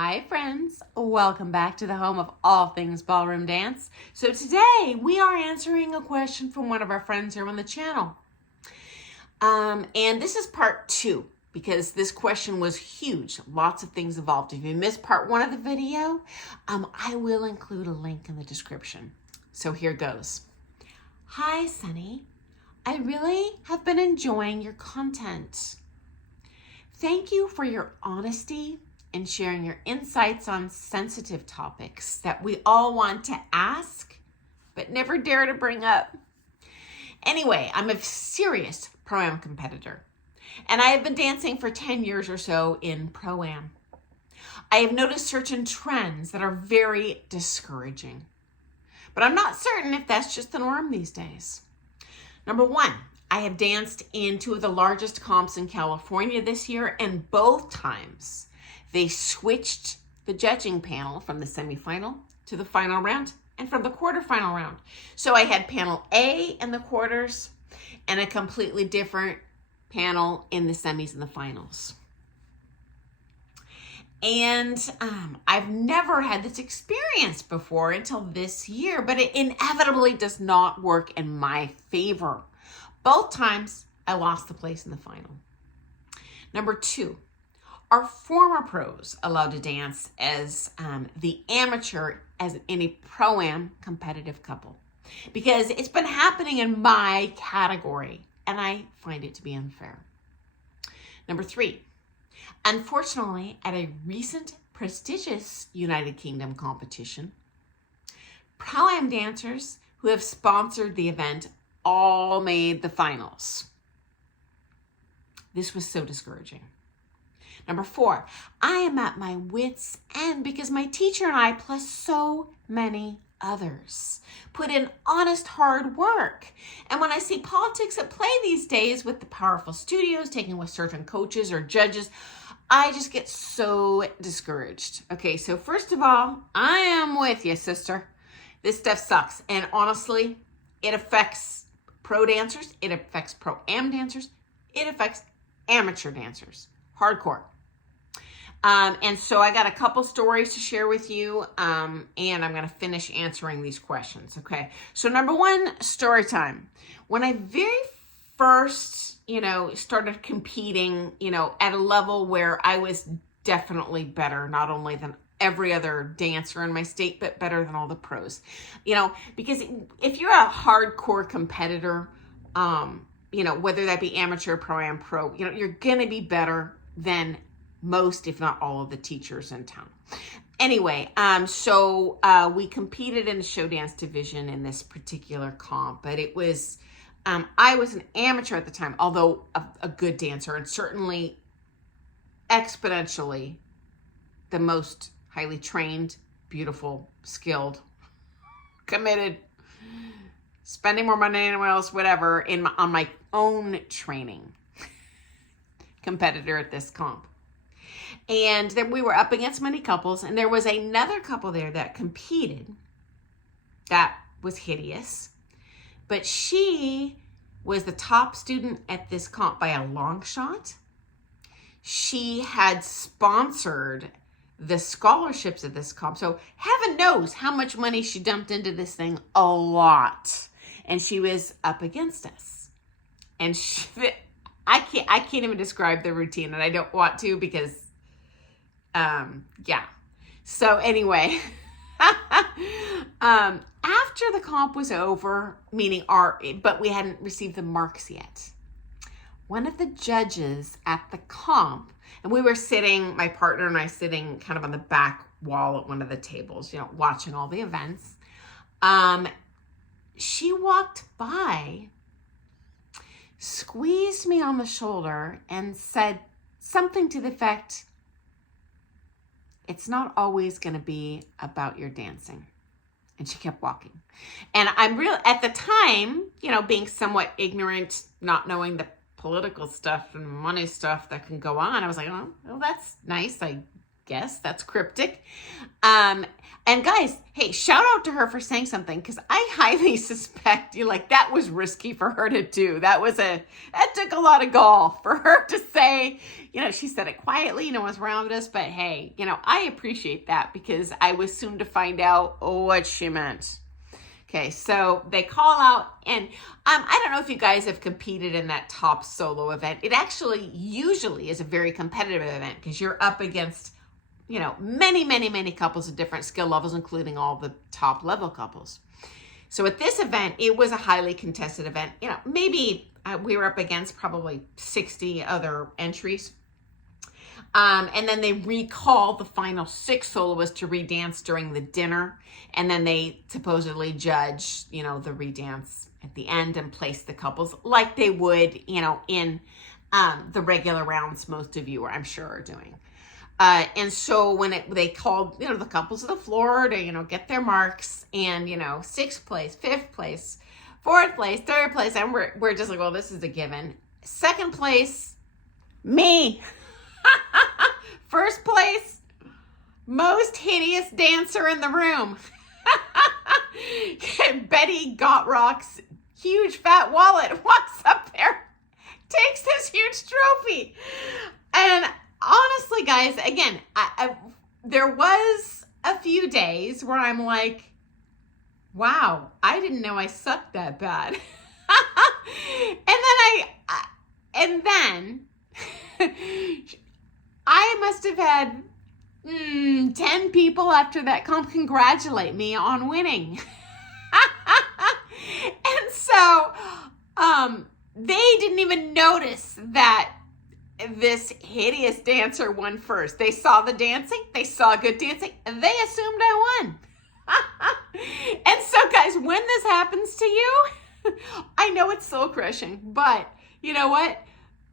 Hi friends, welcome back to the home of all things ballroom dance. So today we are answering a question from one of our friends here on the channel. And this is part 2 because this question was huge. Lots of things involved. If you missed part 1 of the video, I will include a link in the description. So here goes. Hi Sunny, I really have been enjoying your content. Thank you for your honesty and sharing your insights on sensitive topics that we all want to ask, but never dare to bring up. Anyway, I'm a serious Pro-Am competitor, and I have been dancing for 10 years or so in Pro-Am. I have noticed certain trends that are very discouraging, but I'm not certain if that's just the norm these days. Number 1, I have danced in 2 of the largest comps in California this year, and both times they switched the judging panel from the semifinal to the final round and from the quarterfinal round. So I had panel A in the quarters and a completely different panel in the semis and the finals. And I've never had this experience before until this year, but it inevitably does not work in my favor. Both times I lost the place in the final. Number 2, are former pros allowed to dance as the amateur as in a Pro-Am competitive couple? Because it's been happening in my category and I find it to be unfair. Number 3, unfortunately, at a recent prestigious United Kingdom competition, Pro-Am dancers who have sponsored the event all made the finals. This was so discouraging. Number 4, I am at my wit's end because my teacher and I, plus so many others, put in honest hard work. And when I see politics at play these days with the powerful studios taking with certain coaches or judges, I just get so discouraged. Okay, so first of all, I am with you, sister. This stuff sucks. And honestly, it affects pro dancers. It affects Pro-Am dancers. It affects amateur dancers. Hardcore. And so I got a couple stories to share with you, and I'm going to finish answering these questions. Okay. So number 1, story time. When I very first, started competing, at a level where I was definitely better, not only than every other dancer in my state, but better than all the pros, because if you're a hardcore competitor, whether that be amateur, Pro-Am, pro, you're going to be better than most, if not all, of the teachers in town. Anyway, so we competed in the show dance division in this particular comp, but it was, I was an amateur at the time, although a good dancer, and certainly exponentially the most highly trained, beautiful, skilled, committed, spending more money than anyone else, whatever, on my own training competitor at this comp. And then we were up against many couples, and there was another couple there that competed that was hideous, but she was the top student at this comp by a long shot. She had sponsored the scholarships at this comp, so heaven knows how much money she dumped into this thing. A lot. And she was up against us, and I can't even describe the routine, and I don't want to because yeah. So anyway, after the comp was over, meaning but we hadn't received the marks yet, one of the judges at the comp, and we were sitting, my partner and I sitting kind of on the back wall at one of the tables, watching all the events. She walked by, squeezed me on the shoulder, and said something to the effect, "It's not always going to be about your dancing." And she kept walking. And I'm at the time, being somewhat ignorant, not knowing the political stuff and money stuff that can go on, I was like, oh, well, that's nice. I guess that's cryptic. And guys, hey, shout out to her for saying something, because I highly suspect that was risky for her to do. That took a lot of gall for her to say. She said it quietly, no one's around us, but hey, I appreciate that, because I was soon to find out what she meant. Okay, so they call out, and I don't know if you guys have competed in that top solo event. It actually usually is a very competitive event, because you're up against many, many, many couples of different skill levels, including all the top level couples. So at this event, it was a highly contested event. Maybe we were up against probably 60 other entries. And then they recall the final 6 soloists to redance during the dinner. And then they supposedly judge, the redance at the end and place the couples like they would, in the regular rounds most of you, I'm sure, are doing. And so when they called, the couples to the floor to, get their marks, and, 6th place, 5th place, 4th place, 3rd place, and we're just like, well, this is a given. 2nd place, me. 1st place, most hideous dancer in the room. Betty Gotrock's huge fat wallet walks up there, takes this huge trophy. And honestly, guys, again, there was a few days where I'm like, wow, I didn't know I sucked that bad. And then I must have had 10 people after that come congratulate me on winning. And so they didn't even notice that this hideous dancer won first. They saw the dancing, they saw good dancing, and they assumed I won. And so, guys, when this happens to you, I know it's soul crushing, but you know what?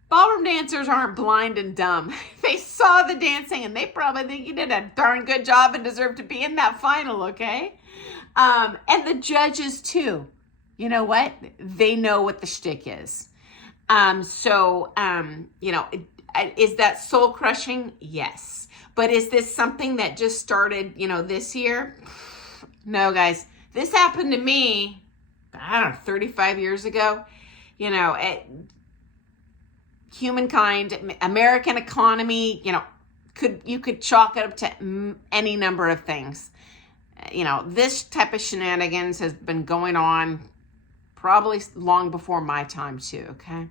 Ballroom dancers aren't blind and dumb. They saw the dancing, and they probably think you did a darn good job and deserve to be in that final, okay? And the judges too. You know what? They know what the shtick is. Is that soul crushing? Yes. But is this something that just started, this year? No, guys. This happened to me, 35 years ago. Humankind, American economy, you could chalk it up to any number of things. This type of shenanigans has been going on probably long before my time too, okay?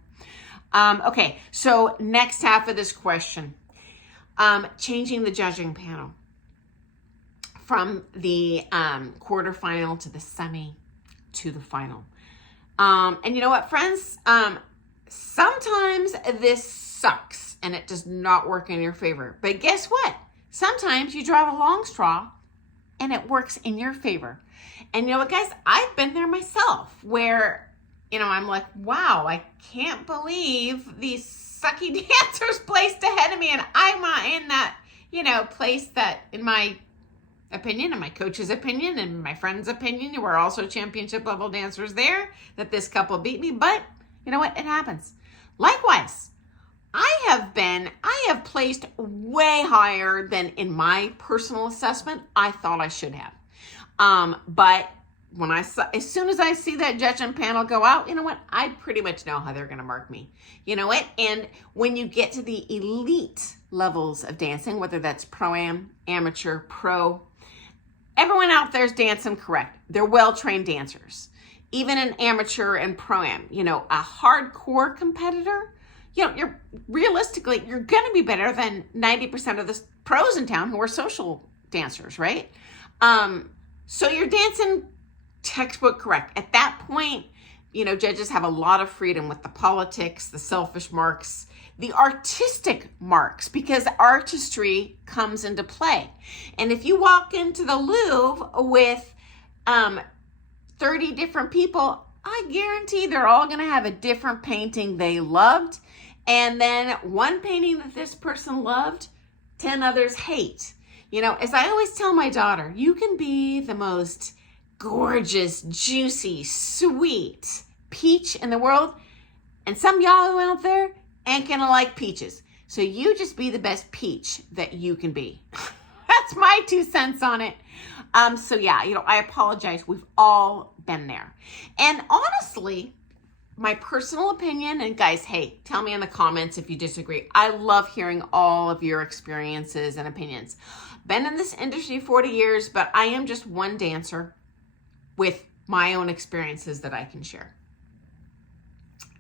Okay, so next half of this question, changing the judging panel from the quarterfinal to the semi to the final. And you know what, friends? Sometimes this sucks and it does not work in your favor. But guess what? Sometimes you drive a long straw and it works in your favor. And you know what, guys? I've been there myself where, I'm like, wow, I can't believe these sucky dancers placed ahead of me. And I'm in that, place that, in my opinion, and my coach's opinion, and my friend's opinion, who are also championship level dancers there, that this couple beat me. But you know what? It happens. Likewise, I have placed way higher than in my personal assessment I thought I should have. But when as soon as I see that judging panel go out, you know what? I pretty much know how they're going to mark me. You know what? And when you get to the elite levels of dancing, whether that's pro-am, amateur, pro, everyone out there is dancing correct. They're well-trained dancers. Even an amateur and pro-am, a hardcore competitor, you're realistically, you're going to be better than 90% of the pros in town who are social dancers, right? So you're dancing textbook correct. At that point, judges have a lot of freedom with the politics, the selfish marks, the artistic marks, because artistry comes into play. And if you walk into the Louvre with 30 different people, I guarantee they're all going to have a different painting they loved. And then one painting that this person loved, 10 others hate. As I always tell my daughter, you can be the most gorgeous, juicy, sweet peach in the world, and some y'all out there ain't gonna like peaches. So you just be the best peach that you can be. That's my 2 cents on it. So yeah, I apologize. We've all been there. And honestly, my personal opinion, and guys, hey, tell me in the comments if you disagree. I love hearing all of your experiences and opinions. Been in this industry 40 years, but I am just one dancer with my own experiences that I can share.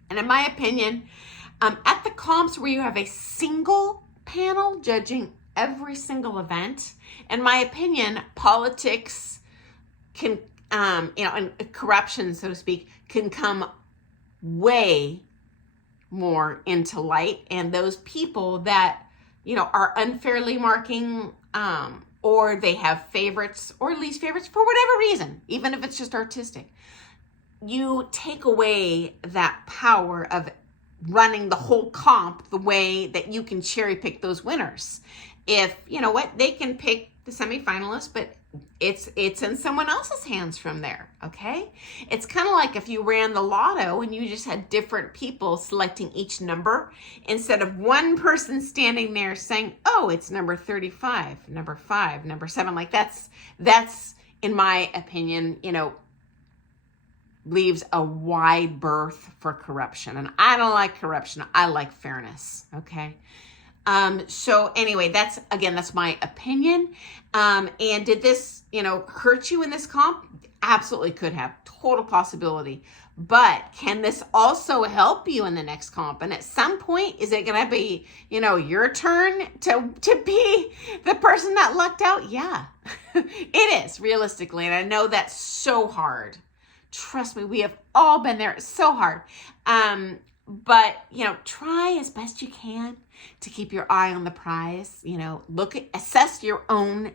And in my opinion, at the comps where you have a single panel judging every single event, in my opinion, politics can, and corruption, so to speak, can come way more into light. And those people that, are unfairly marking, or they have favorites or least favorites for whatever reason, even if it's just artistic, you take away that power of running the whole comp the way that you can cherry pick those winners. If, they can pick the semifinalists, but it's in someone else's hands from there, okay? It's kind of like if you ran the lotto and you just had different people selecting each number instead of one person standing there saying, oh, it's number 35, number 5, number 7. Like that's in my opinion, leaves a wide berth for corruption. And I don't like corruption. I like fairness, okay? So anyway, that's my opinion. And did this, hurt you in this comp? Absolutely could have. Total possibility. But can this also help you in the next comp? And at some point, is it going to be, your turn to be the person that lucked out? Yeah, it is, realistically. And I know that's so hard. Trust me, we have all been there. It's so hard. But, try as best you can to keep your eye on the prize. Assess your own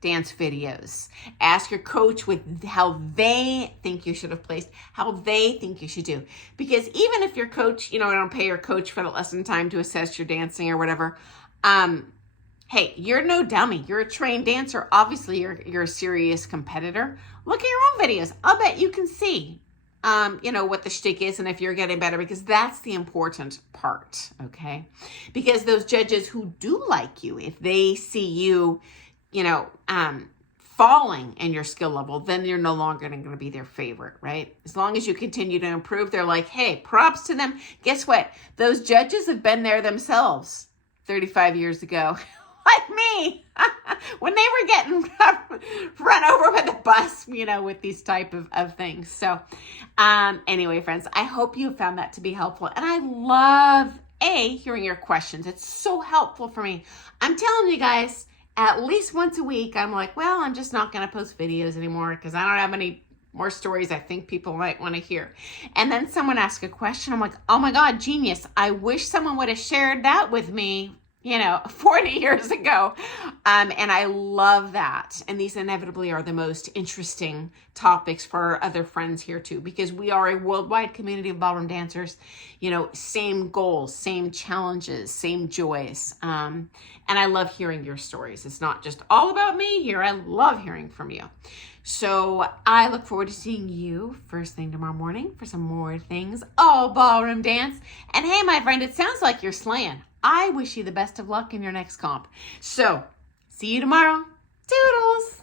dance videos. Ask your coach with how they think you should have placed, how they think you should do. Because even if your coach, don't pay your coach for the lesson time to assess your dancing or whatever, hey, you're no dummy. You're a trained dancer. Obviously, you're a serious competitor. Look at your own videos. I'll bet you can see, what the shtick is and if you're getting better, because that's the important part, okay? Because those judges who do like you, if they see you, falling in your skill level, then you're no longer going to be their favorite, right? As long as you continue to improve, they're like, hey, props to them. Guess what? Those judges have been there themselves 35 years ago. Like me, when they were getting run over by the bus, with these type of things. So anyway, friends, I hope you found that to be helpful. And I love, hearing your questions. It's so helpful for me. I'm telling you guys, at least once a week, I'm like, well, I'm just not going to post videos anymore because I don't have any more stories I think people might want to hear. And then someone asked a question. I'm like, oh my God, genius. I wish someone would have shared that with me 40 years ago. And I love that. And these inevitably are the most interesting topics for our other friends here too, because we are a worldwide community of ballroom dancers, same goals, same challenges, same joys. And I love hearing your stories. It's not just all about me here. I love hearing from you. So I look forward to seeing you first thing tomorrow morning for some more things all ballroom dance. And hey, my friend, it sounds like you're slaying. I wish you the best of luck in your next comp. So, see you tomorrow. Toodles!